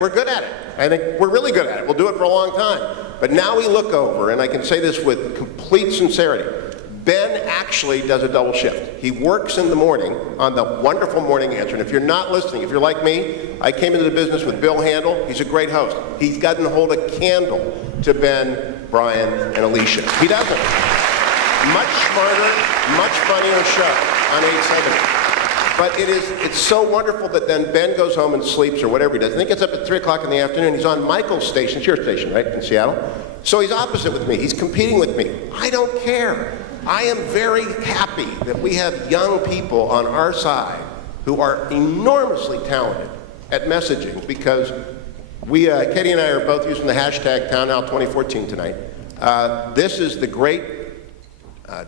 We're good at it. I think we're really good at it. We'll do it for a long time. But now we look over, and I can say this with complete sincerity, Ben actually does a double shift. He works in the morning on the wonderful Morning Answer. And if you're not listening, if you're like me, I came into the business with Bill Handel. He's a great host. He's gotten to hold a candle to Ben, Brian, and Alicia. He doesn't. Much smarter, much funnier show on 870. But it's so wonderful that then Ben goes home and sleeps or whatever he does. And he gets up at 3 o'clock in the afternoon. He's on Michael's station. It's your station, right, in Seattle? So he's opposite with me. He's competing with me. I don't care. I am very happy that we have young people on our side who are enormously talented at messaging, because we, Katie and I are both using the hashtag TownHall2014 tonight. This is the great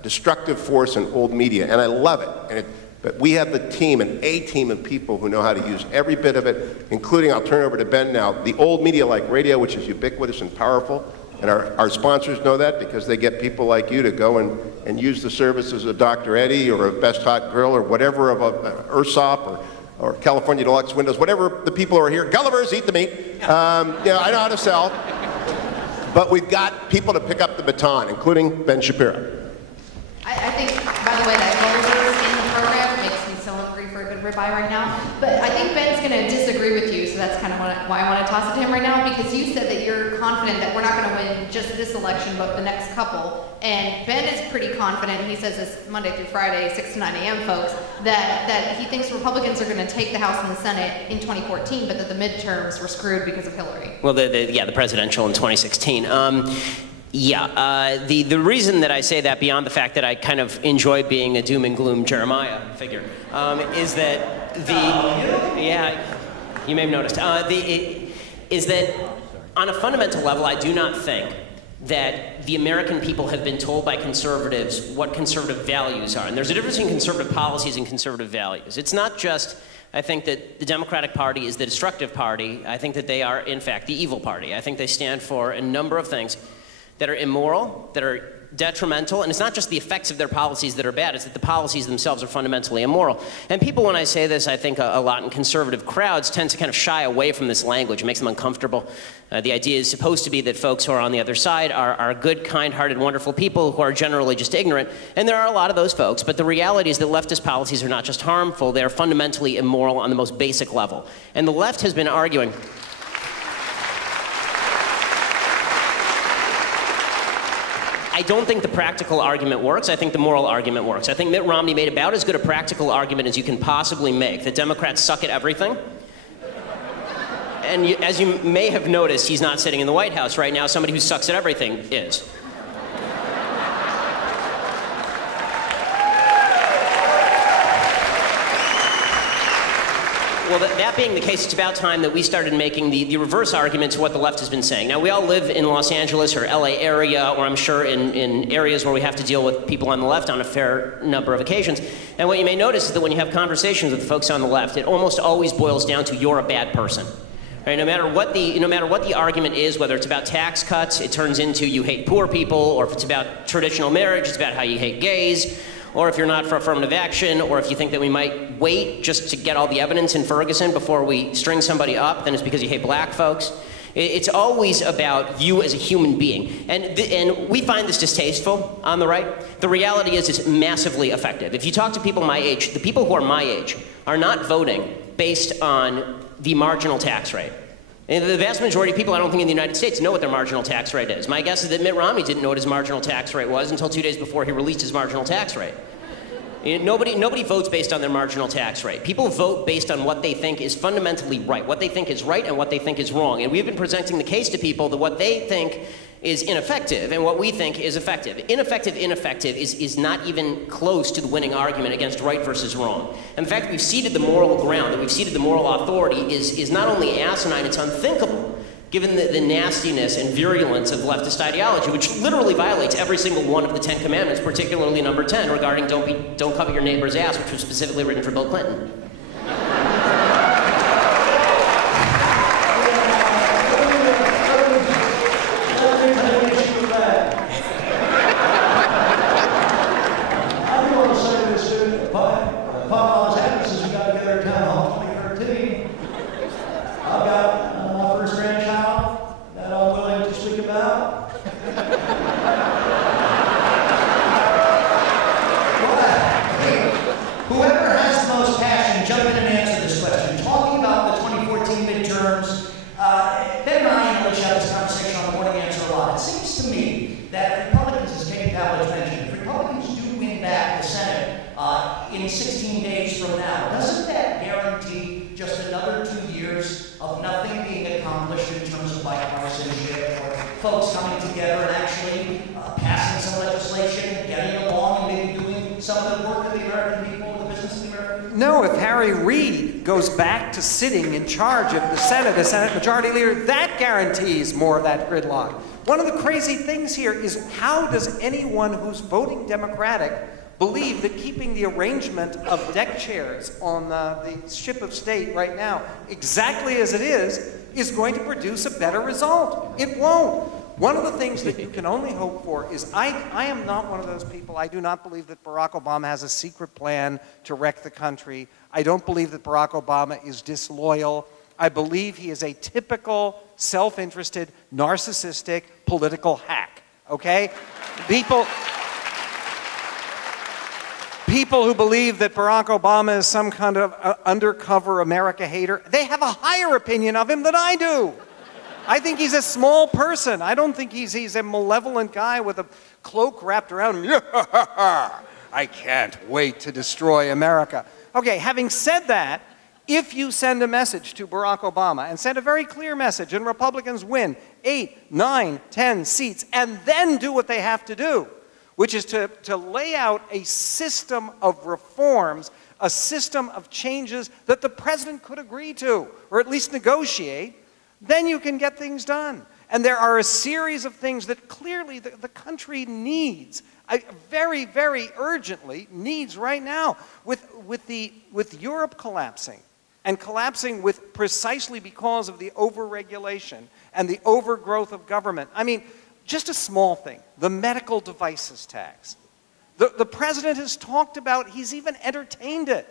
destructive force in old media, and I love it. But we have the team, an A team of people who know how to use every bit of it, including, I'll turn over to Ben now, the old media like radio, which is ubiquitous and powerful. And our sponsors know that because they get people like you to go and use the services of Dr. Eddie or of Best Hot Grill or whatever, of Ursop or California Deluxe Windows, whatever the people who are here. Gullivers, eat the meat. I know how to sell. But we've got people to pick up the baton, including Ben Shapiro. I think, by the way, that Gullivers in the program makes me so hungry for a good ribeye right now. But I think Ben's going to disagree with you, so that's kind of why I want to toss it to him right now, because you said that you're confident that we're not going to win just this election, but the next couple. And Ben is pretty confident, he says this Monday through Friday, 6 to 9 a.m., folks, that he thinks Republicans are going to take the House and the Senate in 2014, but that the midterms were screwed because of Hillary. Well, the presidential in 2016. The reason that I say that, beyond the fact that I kind of enjoy being a doom and gloom Jeremiah figure, is that you may have noticed, is that on a fundamental level, I do not think that the American people have been told by conservatives what conservative values are. And there's a difference in conservative policies and conservative values. It's not just, I think that the Democratic Party is the destructive party. I think that they are, in fact, the evil party. I think they stand for a number of things that are immoral, that are detrimental, and it's not just the effects of their policies that are bad, it's that the policies themselves are fundamentally immoral. And people, when I say this, I think a lot in conservative crowds tend to kind of shy away from this language. It makes them uncomfortable. The idea is supposed to be that folks who are on the other side are good, kind-hearted, wonderful people who are generally just ignorant, and there are a lot of those folks, but the reality is that leftist policies are not just harmful, they're fundamentally immoral on the most basic level. And the left has been arguing. I don't think the practical argument works. I think the moral argument works. I think Mitt Romney made about as good a practical argument as you can possibly make, that Democrats suck at everything. And as you may have noticed, he's not sitting in the White House right now. Somebody who sucks at everything is. Well, that being the case, it's about time that we started making the reverse argument to what the left has been saying. Now, we all live in Los Angeles or LA area, or I'm sure in areas where we have to deal with people on the left on a fair number of occasions. And what you may notice is that when you have conversations with folks on the left, it almost always boils down to you're a bad person. Right? No matter what the argument is, whether it's about tax cuts, it turns into you hate poor people, or if it's about traditional marriage, it's about how you hate gays. Or if you're not for affirmative action, or if you think that we might wait just to get all the evidence in Ferguson before we string somebody up, then it's because you hate black folks. It's always about you as a human being. And we find this distasteful on the right. The reality is it's massively effective. If you talk to people my age, the people who are my age are not voting based on the marginal tax rate. And the vast majority of people, I don't think, in the United States know what their marginal tax rate is. My guess is that Mitt Romney didn't know what his marginal tax rate was until 2 days before he released his marginal tax rate. Nobody votes based on their marginal tax rate. People vote based on what they think is fundamentally right, what they think is right and what they think is wrong. And we've been presenting the case to people that what they think is ineffective and what we think is effective. Ineffective is not even close to the winning argument against right versus wrong. And the fact that we've ceded the moral ground, that we've ceded the moral authority is not only asinine, it's unthinkable, given the nastiness and virulence of leftist ideology, which literally violates every single one of the 10 Commandments, particularly number 10, regarding don't covet your neighbor's ass, which was specifically written for Bill Clinton. some bipartisanship, or folks coming together and actually passing some legislation, getting along, and maybe doing some of the work of the American people, the business of the American people? No, if Harry Reid goes back to sitting in charge of the Senate as Senate Majority Leader, that guarantees more of that gridlock. One of the crazy things here is, how does anyone who's voting Democratic believe that keeping the arrangement of deck chairs on the ship of state right now exactly as it is going to produce a better result? It won't. One of the things that you can only hope for is, I am not one of those people. I do not believe that Barack Obama has a secret plan to wreck the country. I don't believe that Barack Obama is disloyal. I believe he is a typical, self-interested, narcissistic political hack, okay? People who believe that Barack Obama is some kind of undercover America hater, they have a higher opinion of him than I do. I think he's a small person. I don't think he's a malevolent guy with a cloak wrapped around him. I can't wait to destroy America. Okay, having said that, if you send a message to Barack Obama and send a very clear message, and Republicans win 8, 9, 10 seats, and then do what they have to do, which is to lay out a system of reforms, a system of changes that the president could agree to, or at least negotiate, then you can get things done. And there are a series of things that clearly the country needs, very, very urgently needs right now, with Europe collapsing, and collapsing precisely because of the overregulation and the overgrowth of government. I mean, just a small thing, the medical devices tax. The president has talked about, he's even entertained it.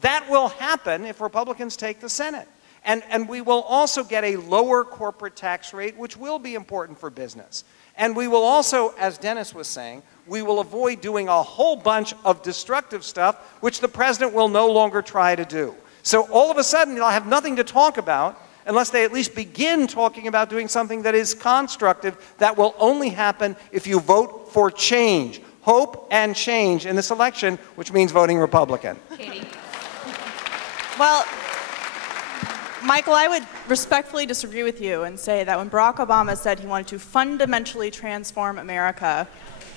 That will happen if Republicans take the Senate. And we will also get a lower corporate tax rate, which will be important for business. And we will also, as Dennis was saying, we will avoid doing a whole bunch of destructive stuff, which the president will no longer try to do. So all of a sudden, they'll have nothing to talk about unless they at least begin talking about doing something that is constructive. That will only happen if you vote for change, hope and change in this election, which means voting Republican. Katie. Well, Michael, I would respectfully disagree with you and say that when Barack Obama said he wanted to fundamentally transform America,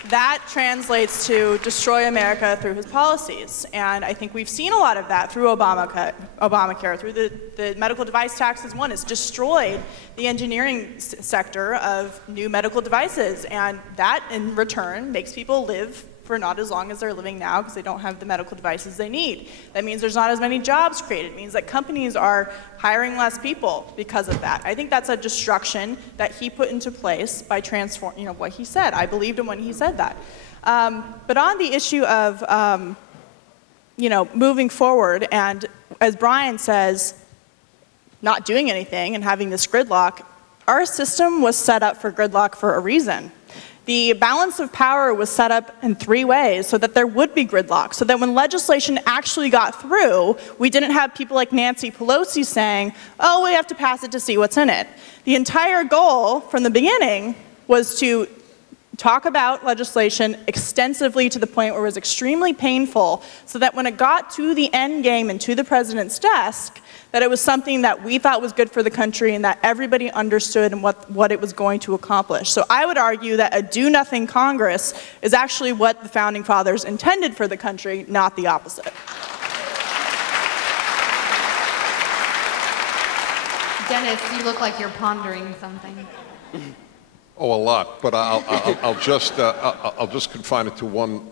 that translates to destroy America through his policies. And I think we've seen a lot of that through Obamacare, through the medical device tax is one. It's destroyed the engineering sector of new medical devices. And that, in return, makes people live for not as long as they're living now because they don't have the medical devices they need. That means there's not as many jobs created. It means that companies are hiring less people because of that. I think that's a destruction that he put into place by transforming, what he said. I believed him when he said that. But on the issue of, moving forward, and as Brian says, not doing anything and having this gridlock, our system was set up for gridlock for a reason. The balance of power was set up in 3 ways so that there would be gridlock, so that when legislation actually got through, we didn't have people like Nancy Pelosi saying, oh, we have to pass it to see what's in it. The entire goal from the beginning was to talk about legislation extensively to the point where it was extremely painful, so that when it got to the end game and to the president's desk, that it was something that we thought was good for the country and that everybody understood and what it was going to accomplish. So I would argue that a do-nothing Congress is actually what the Founding Fathers intended for the country, not the opposite. Dennis, you look like you're pondering something. Oh, a lot, but I'll just confine it to one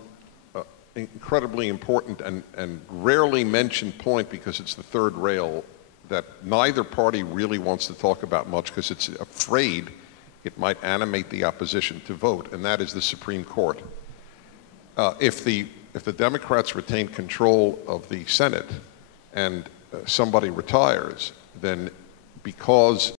incredibly important and rarely mentioned point, because it's the third rail that neither party really wants to talk about much because it's afraid it might animate the opposition to vote, and that is the Supreme Court. If the Democrats retain control of the Senate and somebody retires, then because